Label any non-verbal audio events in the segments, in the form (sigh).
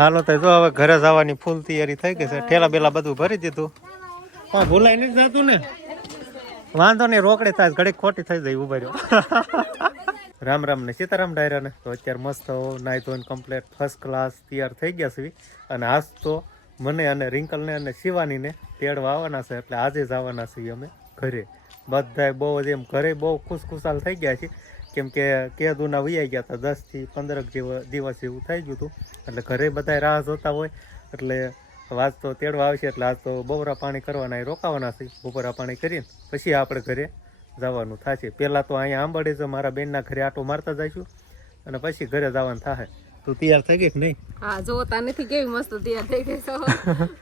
હાલો તો જો હવે ઘરે જવાની ફૂલ તૈયારી થઈ ગઈ છે. ઠેલા બેલા બધું ભરી દીધું. પણ ભૂલાઈ નથી જતું ને? વાંધો નહીં રોકડે થાય ઘડીક ખોટી થઈ જાય ઊભા રહ્યો. (laughs) રામ રામ ને સીતારામ ડાયરા ને. તો અત્યારે મસ્ત નાઈ ધોઈને કમ્પ્લેટ ફર્સ્ટ ક્લાસ તૈયાર થઈ ગયા છે. અને આજ તો મને અને રિંકલને અને શિવાનીને તેડવા આવવાના છે એટલે આજે જ આવવાના છીએ અમે ઘરે. બધાય બહુ જ એમ ઘરે બહુ ખુશખુશાલ થઈ ગયા છે કેમ કે કેદુના વૈયા ગયા હતા, દસથી પંદરક જેવા દિવસ એવું થઈ ગયું હતું. એટલે ઘરે બધાય રાહ જોતા હોય, એટલે આજ તો તેડવા આવશે, એટલે આજ તો બપોરા પાણી કરવાના એ રોકાવાના છે. બપોરા પાણી કરીને પછી આપણે ઘરે જવાનું થશે. પહેલાં તો અહીંયા આંબળે જ મારા બેનના ઘરે આટો મારતા જઈશું અને પછી ઘરે જવાનું થાય તું તૈયાર થઈ ગઈ કે નહીં? હા જોતા નથી કેવી મસ્ત તૈયાર થઈ ગઈ છો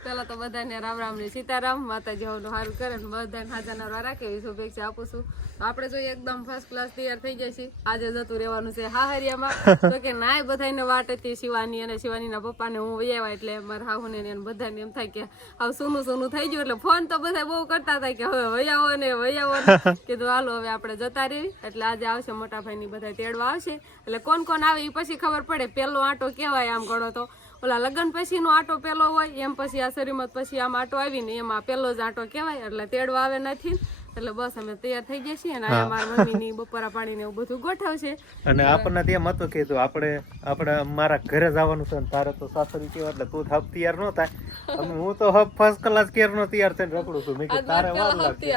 ચાલો તો બધાને રામ રામ ને સીતારામ માતાજી હોનું સારું કરે ને બધાને હાજર નરવા રાખે એવી શુભેચ્છા આપું છું. આપણે જોઈએ એકદમ ફર્સ્ટ ક્લાસ તૈયાર થઈ જશે આજે જતું રહેવાનું છે હાહરિયામાં. તો કે નાય બધાને વાટ હતી શિવાની અને શિવાનીના પપ્પાને હું વૈયાવા એટલે મારા હાહુને ને બધાને એમ થાય કે હવે સોનું સોનું થઈ ગયું એટલે ફોન તો બધા બહુ કરતા હતા કે હવે વૈયાવો ને વૈયાવો ને. કીધું, હાલો, હવે આપણે જતા રહી એટલે આજે આવશે મોટા ભાઈની બધા તેડવા આવશે. એટલે કોણ કોણ આવે એ પછી ખબર પડે. પેલો આંટો કહેવાય આમ ગણો તો. ઓલા લગ્ન પછીનો આંટો પેલો હોય એમ પછી આ શરીમત પછી આમ આંટો આવીને એમાં પેલો જ આંટો કહેવાય એટલે તેડવા આવે નથી એટલે બસ અમે તૈયાર થઈ ગયા છીએ અને મારા મમ્મીની બપોરા પાણીને એવું બધું ગોઠવશે. અને આપણને તેમ હતું કીધું આપણે આપણે મારા ઘરે જવાનું છે ને તારે તો સાસરી કેવા એટલે તું હબ તૈયાર ન થાય. અને હું તો હબ ફર્સ્ટ ક્લાસ કેર નો તૈયાર થઈને રખડું છું. મેં કે તારે વાર લાગશે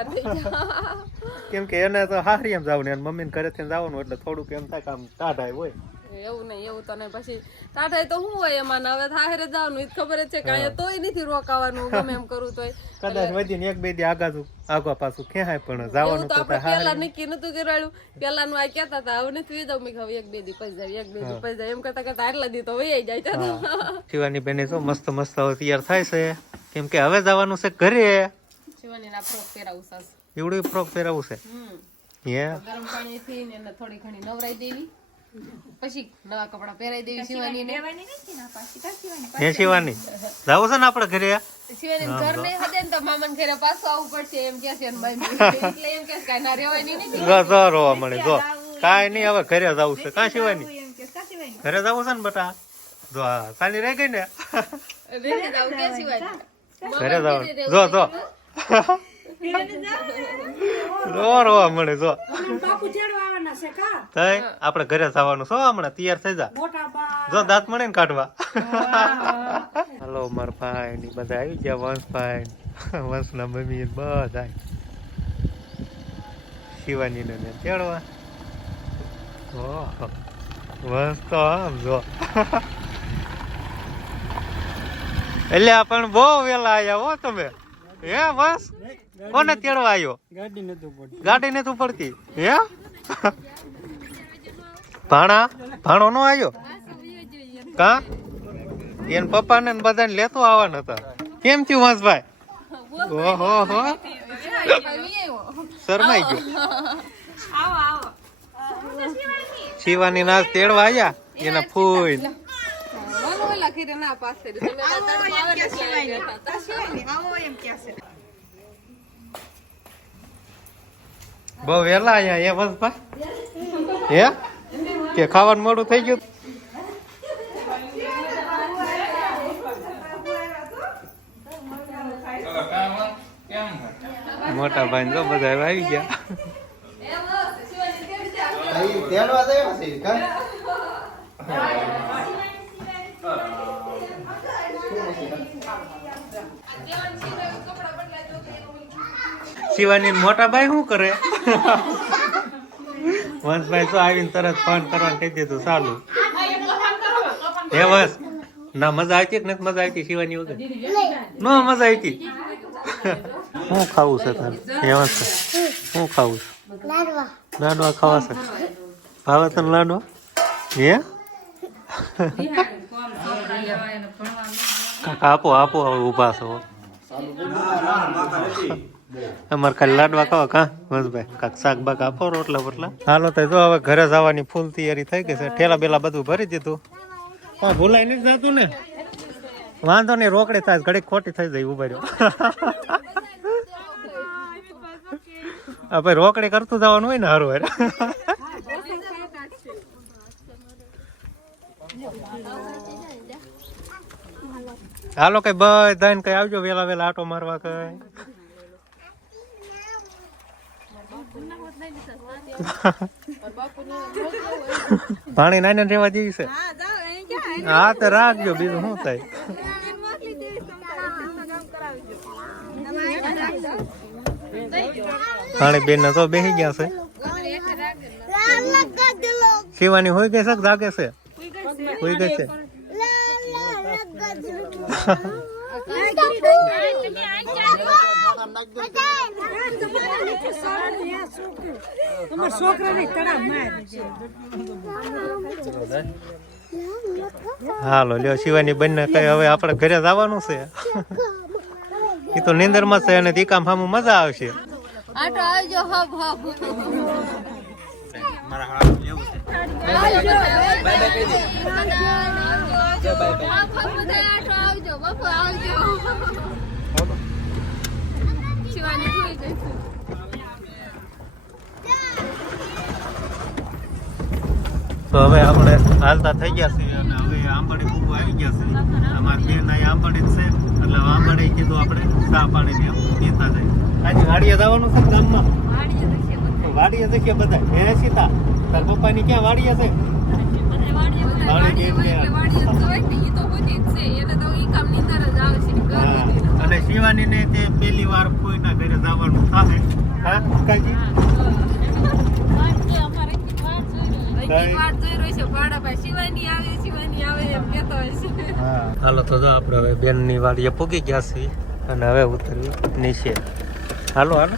કેમ કે એને તો હારી એમ જવાનું અને મમ્મીને ઘરેથી જવાનું એટલે થોડુંક એમ થાય કે આમ ટાઢાય હોય. એવું નહીં એવું તો નહીં. પછી ટાટાઈ તો શું હોય એમાં હવે થાહેરે જવાનું ઈ ખબર જ છે કે અહીંયા તોય નથી રોકાવાનું ગમે એમ કરું તોય. કદાચ વધીને એક બે દી આગા આગવા પાછું ક્યાંય પણ જવાનું તો આપણે પેલા નક્કી નતું કરાયું. પેલા નું આ કેતા હતા હવે નથી જાવ મેં હવે એક બે દી પછી જાય એક બે દી પછી જાય એમ કરતા કરતા આટલા દી તો વહી જાય છે. શિવાની બેને તો મસ્ત મસ્ત હવે તૈયાર થાય છે. કેમ કે હવે જવાનું છે ઘરે. શિવાની ના ફ્રોક પહેરાવું સાસ એવડું ફ્રોક પહેરાવું છે? હમ. હે? ગરમ પાણી થી ને થોડી ઘણી નવરાઈ દેવી. પછી નવા કપડા પહેરાઈ દેવી શિવાની ને. હે શિવાની. જાવું છે ને આપણે ઘરે? શિવાની ઘર ને હદે ને તો મામન ઘરે પાછો આવવું પડશે એમ કે છે ને બાઈ એટલે એમ કે કાઈ ના રહેવાય નથી જો જો રોવા મળે જો. કાઈ નહીં હવે ઘરે જવું છે. કાં શિવાની? ઘરે જવું છે ને બટા? જો આ સાની રહી ગઈ ને? જાવ ઘરે જવાનું જો જો. રો રોવા મળે જો. તઈ, આપણે ઘરે જવાનું. છો હમણાં, તૈયાર થઈ જા. જો દાંત મળે ને કાઢવા. હલો મારા ભાઈ ની બધા આવી ગયા વંશભાઈ વંશના મમ્મી બધા શિવાની ને તેડવા. વંશ તો આમ જો. એટલે પણ બહુ વેલા આયા હો તમે. હે બસ? કોને તેડવા આવ્યો ગાડી નથી પડતી? હે? ભાણા? ભાણો નો આવ્યો કા? એન પપ્પાને ને બધાને લેતો આવવાના હતા. કેમ થયું વાંસભાઈ? ઓહો હો. શરમાઈ ગયો. શિવાની નાચ તેડવા આવ્યા એના ફૂલ ખીરે ના પાસ કરી તમે આવે ને એટલે આવી ગયા? હતા. બહુ વેલા આયા એ વંશભાઈ હે કે ખાવાનું મોડું થઈ ગયું મોટા ભાઈ તો બધા આવી ગયા શિવાની મોટા ભાઈ શું કરે? વંશભાઈ તો આવીને તરત ફોન કરવાનું કહી દીધું ચાલુ હે વંશ ના મજા આવતી કે નથી મજા આવતી શિવાની વગર? ન મજા આવતી. શું ખાવું છે તારે? હે વંશ શું ખાવું છે? લાડવા. ખાવા છે? ભાવે તને લાડવા? હે? કાકા આપો આપો હવે ઊભા છો. અમારે ખાલી લાડવા ખાવા કા? વંશભાઈ કાક શાક બાક આપો રોટલા બોટલા? હાલો તો જો હવે ઘરે જવાની ફૂલ તૈયારી થઈ ગઈ છે. ઠેલા બેલા બધું ભરી દીધું. પણ ભૂલાઈ નથી જતું ને. વાંધો નહીં રોકડે થાય ઘડીક ખોટી થઈ જાય ઊભા રહ્યો ભાઈ રોકડે કરતું જવાનું હોય ને હારું હારે હાલો કઈ બધા કઈ આવજો વેલા વેલા આટો મારવા કઈ. (laughs) પાણી નાઈને રેવા જેવી છે? હા તો રાખજો બીજું શું થાય? પાણી બેન તો બેસી ગયા છે. શિવાની હોય ગઈ છે કે જાગે છે? હોય ગઈ છે? (laughs) (laughs) હાલો લ્યો શિવાની બંને કઈ હવે આપણે ઘરે જવાનું છે. એ તો નીંદરમાં છે અને તીકામ સામું મજા આવશે. આવજો. ભૂલી તો હવે આપણે હાલતા થઈ ગયા છે અને હવે આંબડી કુકુ આવી ગયા છે. અમારી બેન અહીં આંબડી જ છે. એટલે આંબડી કીધું આપણે ચા પાણી ને પીતા જાય. આજે વાડીએ જવાનું છે ગામમાં? વાડીએ દેખીએ બધા. હે સીતા તાર પપ્પાની ક્યાં વાડીએ છે બધા વાડીએ હોય એટલે વાડીએ જ હોય ને. ઈ તો બધી જ છે. એને તો ઈ કામની અંદર જ આવે છે. ઘર હા. નથી. અને ને તે પહેલી વાર કોઈના ઘરે જવાનું થાય. હા કાકી અહીંથી વાટ જોઈ રહ્યો છે. ભાડાભાઈ શિવાની આવે શિવાની આવે એમ કહેતો હશે. હાલો તો જો આપણે હવે બેનની વાડીએ પૂગી ગયા છીએ અને હવે ઉતરવી નીચે. હાલો હાલો.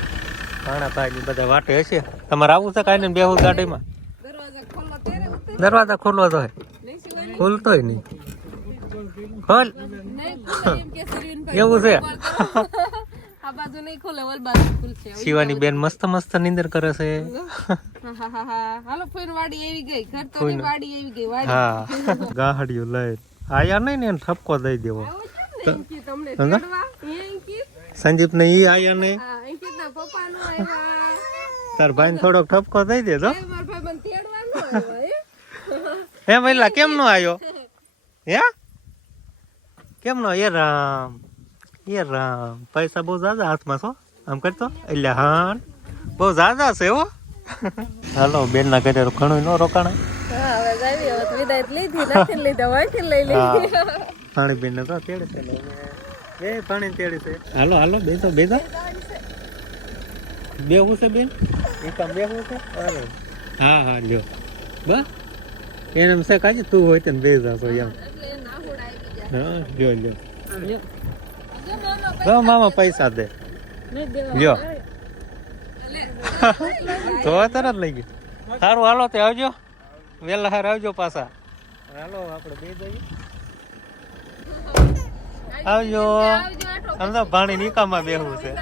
ભાણા ભાઈ બધા વાટે હશે. તમારે આવું છે કાંઈ ને બેહુ ગાડીમાં? દરવાજા ખોલવા ત્યારે દરવાજા ખોલવો તો ખોલતો ખોલતોય નહીં. ખોલ. (laughs) એવું છે? (laughs) આ બાજુ નહીં ખુલે ઓલ બાજુ ખુલશે શિવાની બેન મસ્ત મસ્ત નિંદર કરે છે. હા, હા, હા, હા. હાલો ફોઈન વાડી આવી ગઈ. ઘર તો વાડી આવી ગઈ વાડી. હા. (laughs) ગાહડિયું લઈ. આયા નહીં ને એને ઠપકો દઈ દેવો. ને તમને. સંજીપ ને ઈ આયા અહીંથી તારા ભાઈ થોડોક ઠપકો દઈ દે હે? હે મહિલા કેમ નો આવ્યો હે? કેમ નો એ રામ એ રામ પૈસા બહુ ઝાઝા હાથમાં છો? આમ કરતો? એટલે હા બહુ ઝાઝા છે હો. (laughs) હાલો બેન ના ઘરે ઘણું ન રોકાણ. પાણી બેન તો તેડે છે એ પાણી તેડે છે. હાલો હાલો બે તો બે બે હું છે બેન? એકમ બે હું છે? હા હા લ્યો. બસ. એને છે કાજે તું હોય તો બે જાશો એમ એટલે એ નાહુડ આવી જાય. હા લ્યો મામા પૈસા દે નહીં લ્યો તો તરત લઈ ગયો. સારું હાલો તે આવજો. વેલા હાર આવજો પાછા. હાલો આપણે બે જઈએ. આવજો. આવજો ભાણી નિકામાં બેહવું છે. એટલે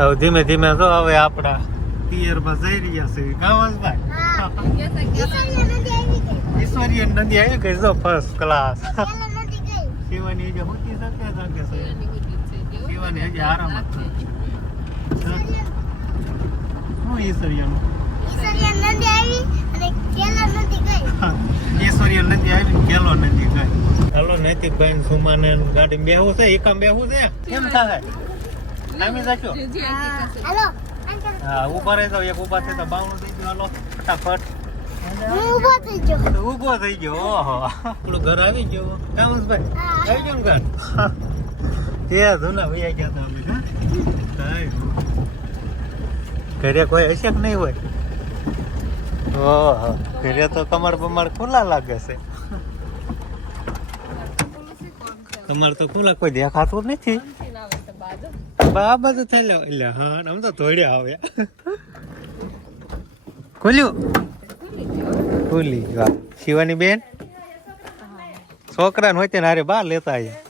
(laughs) હવે ધીમે ધીમે જો હવે આપણા પિયરમાં જઈ રહ્યા છે. કહેતા કહેતા. ઈશ્વરીય નદી આવી ગઈ જો ફર્સ્ટ ક્લાસ શિવાની હજી હોતી શકે લાગે છે? શિવાની હજી આરામ. શું ઈશ્વરીયનું? ઈશ્વરીય નદી આવી કેલો નદી ગઈ. હાલો નૈતિકભાઈ ભાઈ સુમાને ગાડી બેહવું છે એકામ બેહવું છે? કેમ થાય? નામી જાચો જે જે હકીકત છે. હા ઊભા રહી જાવ એક ઊભા થઈ તો બાવણું થઈ ગયું. હાલો ફટાફટ. ઊભો થઈ ગયો. ઓહો. આપણું ઘર આવી ગયું. કામસભાઈ આવી ગયું ઘર? એ ધૂના વૈયા ગયા હતા અમે ઘરે કોઈ હશે કે નહીં હોય? ઓહો. ઘરે તો કમર બમર ખુલ્લા લાગે છે. તમારે તો ખુલ્લા કોઈ દેખાતું નથી. બાબા તો થયેલા બા બધું થઈ એટલે હા આમ તો ધોડ્યા આવ્યા ખુલ્યું? ખુલી વાહ શિવાની બેન? છોકરા હોય તેને હારે બા લેતા આવ્યા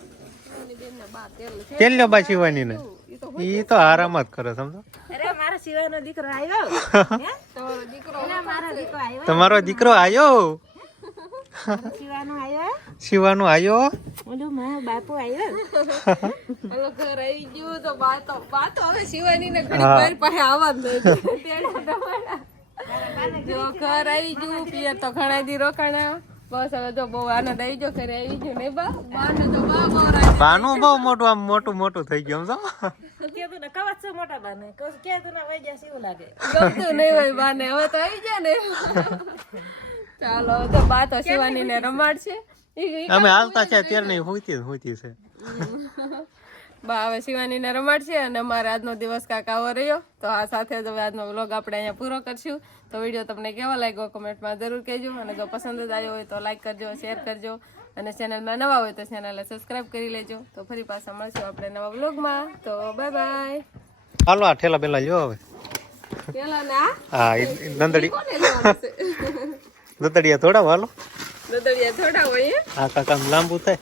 તેલ છે. બા શિવાની ને ઈ તો ઈ તો આરામ જ કરે સમજો? અરે મારા સિવાયનો દીકરો આવ્યો (laughs) તમારો દીકરો આવ્યો (laughs) શિવાનો આવ્યો ઓલું મારો બાપુ આવ્યો ઘર આવી ગયું તો બાતો બાતો હવે શિવાની ને ઘણી. પાસે આવવા જ નહીં. (laughs) જો ઘર આવી ગયું પિયર તો ઘણા દી રોકાણા. બસ હવે તો બહુ આનંદ આવી ગયો ઘરે આવી ગયો ને બા. બાને તો બા બહુ બાનું બહુ મોટું આમ મોટું મોટું થઈ ગયું સમજો. ને છે મોટા બાને? કહું કીધું વઈ જશે એવું લાગે. ગમતું નહીં હોય બાને હવે તો આવી ગયા ને. ચાલો તો બા તો શિવાની ને રમાડશે. અમે હાલતા છે અત્યારે નહીં હુંતી જ છે. બા હવે શિવાનીને રમાડશે અને અમારે આજનો દિવસ કાંક આવો રહ્યો. તો આ સાથે જ હવે આજનો વ્લોગ આપણે અહીંયા પૂરો કરશું. તો વીડિયો તમને કેવો લાગ્યો કોમેન્ટમાં જરૂર કહેજો. અને જો પસંદ જ આવ્યો હોય તો લાઇક કરજો શેર કરજો. અને ચેનલમાં નવા હોય તો ચેનલને સબસ્ક્રાઈબ કરી લેજો. તો ફરી પાછા મળશું આપણે નવા વ્લોગમાં તો બાય બાય હાલો આ ઠેલા બેલા લ્યો હવે. હા દંદડી. દંદડિયા થોડા હાલો. દદડિયા થોડા હોય હા કાકા લાંબુ થાય.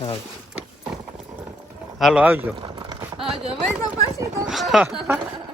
હા. હાલો આવજો. આવજો. (laughs)